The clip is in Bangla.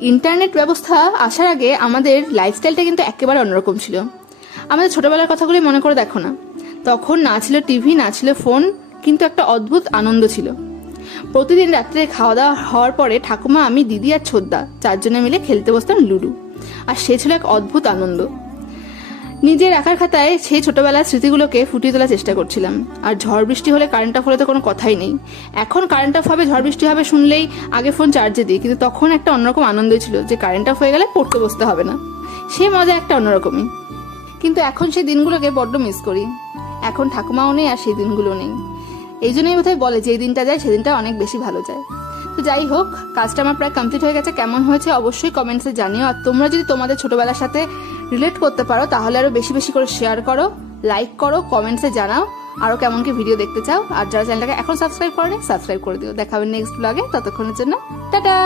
ইন্টারনেট ব্যবস্থা আসার আগে আমাদের লাইফস্টাইলটা কিন্তু একেবারে অন্যরকম ছিল। আমাদের ছোটবেলার কথাগুলি মনে করে দেখো না, তখন না ছিল টিভি, না ছিল ফোন, কিন্তু একটা অদ্ভুত আনন্দ ছিল। প্রতিদিন রাত্রে খাওয়া দাওয়া হওয়ার পরে ঠাকুমা, আমি, দিদি আর ছোদ্দা চারজনে মিলে খেলতে বসতাম লুডো, আর সে ছিল এক অদ্ভুত আনন্দ। নিজের আঁকার খাতায় সেই ছোটবেলার স্মৃতিগুলোকে ফুটিয়ে তোলার চেষ্টা করছিলাম। আর ঝড় বৃষ্টি হলে কারেন্ট অফ হলে তো কোনো কথাই নেই। এখন কারেন্ট অফ হবে, ঝড় বৃষ্টি হবে শুনলেই আগে ফোন চার্জে দিই, কিন্তু তখন একটা অন্যরকম আনন্দই ছিল যে কারেন্ট অফ হয়ে গেলে পড়তে বসতে হবে না। সে মজা একটা অন্যরকমই। কিন্তু এখন সেই দিনগুলোকে বড্ড মিস করি। এখন ঠাকুমাও নেই আর সেই দিনগুলো নেই। এই জন্যই বোধহয় বলে যে দিনটা যায় সেদিনটা অনেক বেশি ভালো যায়। তো যাই হোক, কাজটা আমার প্রায় কমপ্লিট হয়ে গেছে। কেমন হয়েছে অবশ্যই কমেন্টসে জানিও। আর তোমরা যদি তোমাদের ছোটবেলার সাথে রিলেট করতে পারো তাহলে আরো বেশি বেশি করে শেয়ার করো, লাইক করো, কমেন্টসে জানাও আরো কেমন কি ভিডিও দেখতে চাও। আর যারা চ্যানেলটাকে এখন সাবস্ক্রাইব করেনি সাবস্ক্রাইব করে দিও। দেখা হবে নেক্সট ব্লগে। ততক্ষণের জন্য টাটা।